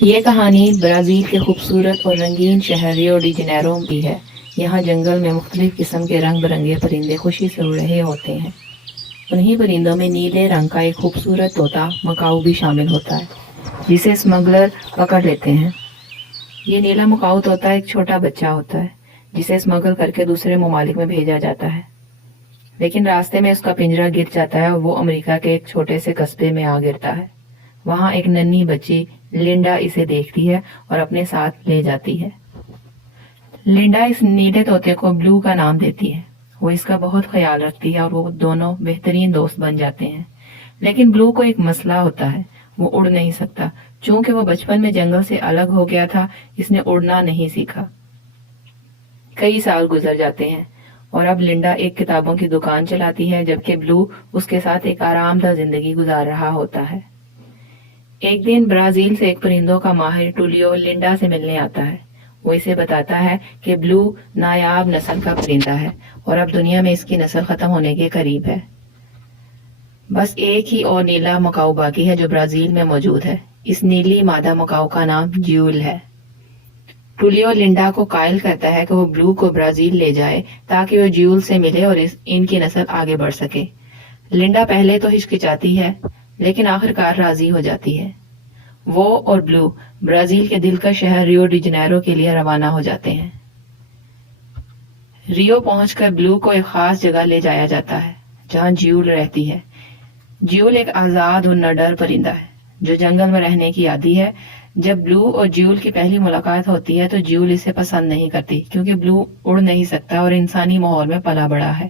یہ کہانی برازیل کے خوبصورت اور رنگین شہر ریو ڈی جنیرو کی ہے۔ یہاں جنگل میں مختلف قسم کے رنگ برنگے پرندے خوشی سے اڑ رہے ہوتے ہیں۔ انہی پرندوں میں نیلے رنگ کا ایک خوبصورت طوطا مکاؤ بھی شامل ہوتا ہے، جسے اسمگلر پکڑ لیتے ہیں۔ یہ نیلا مکاؤ طوطا ایک چھوٹا بچہ ہوتا ہے، جسے اسمگل کر کے دوسرے ممالک میں بھیجا جاتا ہے، لیکن راستے میں اس کا پنجرہ گر جاتا ہے اور وہ امریکہ کے ایک چھوٹے سے قصبے میں آ گرتا ہے۔ وہاں ایک ننھی بچی لنڈا اسے دیکھتی ہے اور اپنے ساتھ لے جاتی ہے۔ لنڈا اس نیلے طوطے کو بلو کا نام دیتی ہے۔ وہ اس کا بہت خیال رکھتی ہے اور وہ دونوں بہترین دوست بن جاتے ہیں۔ لیکن بلو کو ایک مسئلہ ہوتا ہے، وہ اڑ نہیں سکتا۔ چونکہ وہ بچپن میں جنگل سے الگ ہو گیا تھا، اس نے اڑنا نہیں سیکھا۔ کئی سال گزر جاتے ہیں اور اب لنڈا ایک کتابوں کی دکان چلاتی ہے، جبکہ بلو اس کے ساتھ ایک آرام دہ زندگی گزار رہا ہوتا ہے۔ ایک دن برازیل سے ایک پرندوں کا ماہر ٹولیو لنڈا سے ملنے آتا ہے۔ وہ اسے بتاتا ہے کہ بلو نایاب نسل کا پرندہ ہے اور اب دنیا میں اس کی نسل ختم ہونے کے قریب ہے۔ بس ایک ہی اور نیلا مکاؤ باقی ہے جو برازیل میں موجود ہے۔ اس نیلی مادہ مکاؤ کا نام جیول ہے۔ ٹولیو لنڈا کو قائل کرتا ہے کہ وہ بلو کو برازیل لے جائے تاکہ وہ جیول سے ملے اور ان کی نسل آگے بڑھ سکے۔ لنڈا پہلے تو ہچکچاتی ہے، لیکن آخرکار راضی ہو جاتی ہے۔ وہ اور بلو برازیل کے دل کا شہر ریو ڈی جنیرو کے لیے روانہ ہو جاتے ہیں۔ ریو پہنچ کر بلو کو ایک خاص جگہ لے جایا جاتا ہے جہاں جیول رہتی ہے۔ جیول ایک آزاد اور نڈر پرندہ ہے جو جنگل میں رہنے کی عادی ہے۔ جب بلو اور جیول کی پہلی ملاقات ہوتی ہے تو جیول اسے پسند نہیں کرتی، کیونکہ بلو اڑ نہیں سکتا اور انسانی ماحول میں پلا بڑا ہے۔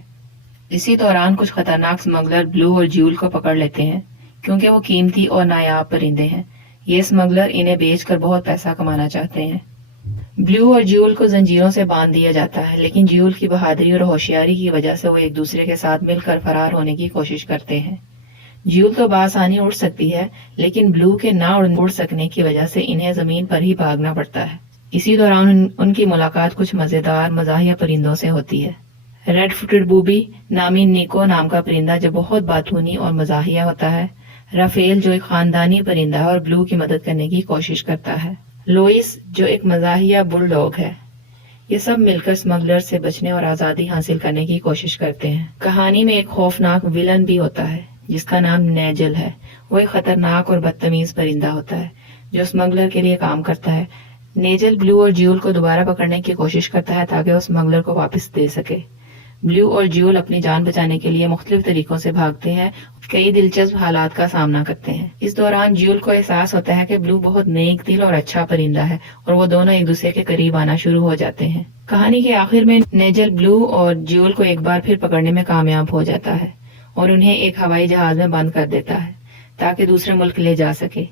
اسی دوران کچھ خطرناک اسمگلر بلو اور جیول کو پکڑ لیتے ہیں، کیونکہ وہ قیمتی اور نایاب پرندے ہیں۔ یہ اسمگلر انہیں بیچ کر بہت پیسہ کمانا چاہتے ہیں۔ بلو اور جیول کو زنجیروں سے باندھ دیا جاتا ہے، لیکن جیول کی بہادری اور ہوشیاری کی وجہ سے وہ ایک دوسرے کے ساتھ مل کر فرار ہونے کی کوشش کرتے ہیں۔ جیول تو بآسانی اڑ سکتی ہے، لیکن بلو کے نہ اڑ سکنے کی وجہ سے انہیں زمین پر ہی بھاگنا پڑتا ہے۔ اسی دوران ان کی ملاقات کچھ مزیدار مزاحیہ پرندوں سے ہوتی ہے۔ ریڈ فوٹڈ بوبی نامی نیکو نام کا پرندہ جو بہت باتونی اور مزاحیہ ہوتا ہے، رافیل جو ایک خاندانی پرندہ ہے اور بلو کی مدد کرنے کی کوشش کرتا ہے، لوئس جو ایک مزاحیہ بل ڈاگ ہے، یہ سب مل کر اسمگلر سے بچنے اور آزادی حاصل کرنے کی کوشش کرتے ہیں۔ کہانی میں ایک خوفناک ویلن بھی ہوتا ہے جس کا نام نیجل ہے۔ وہ ایک خطرناک اور بدتمیز پرندہ ہوتا ہے جو اسمگلر کے لیے کام کرتا ہے۔ نیجل بلو اور جیول کو دوبارہ پکڑنے کی کوشش کرتا ہے تاکہ وہ اسمگلر کو واپس دے سکے۔ بلو اور جیول اپنی جان بچانے کے لیے مختلف طریقوں سے بھاگتے ہیں، کئی دلچسپ حالات کا سامنا کرتے ہیں۔ اس دوران جیول کو احساس ہوتا ہے کہ بلو بہت نیک دل اور اچھا پرندہ ہے اور وہ دونوں ایک دوسرے کے قریب آنا شروع ہو جاتے ہیں۔ کہانی کے آخر میں نیجل بلو اور جیول کو ایک بار پھر پکڑنے میں کامیاب ہو جاتا ہے اور انہیں ایک ہوائی جہاز میں بند کر دیتا ہے تاکہ دوسرے ملک لے جا سکے۔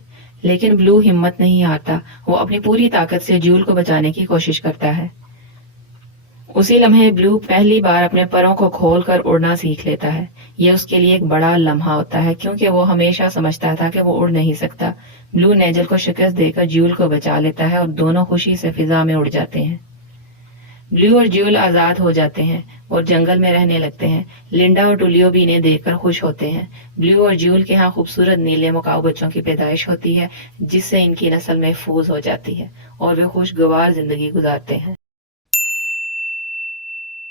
لیکن بلو ہمت نہیں ہارتا، وہ اپنی پوری طاقت سے جیول کو بچانے کی کوشش کرتا ہے۔ اسی لمحے بلو پہلی بار اپنے پروں کو کھول کر اڑنا سیکھ لیتا ہے۔ یہ اس کے لیے ایک بڑا لمحہ ہوتا ہے کیونکہ وہ ہمیشہ سمجھتا تھا کہ وہ اڑ نہیں سکتا۔ بلو نیجل کو شکست دے کر جیول کو بچا لیتا ہے اور دونوں خوشی سے فضا میں اڑ جاتے ہیں۔ بلو اور جیول آزاد ہو جاتے ہیں اور جنگل میں رہنے لگتے ہیں۔ لنڈا اور ٹولیو بھی انہیں دیکھ کر خوش ہوتے ہیں۔ بلو اور جیول کے ہاں خوبصورت نیلے مکاؤ بچوں کی پیدائش ہوتی ہے، جس سے ان کی نسل محفوظ ہو جاتی ہے اور وہ خوشگوار زندگی گزارتے ہیں۔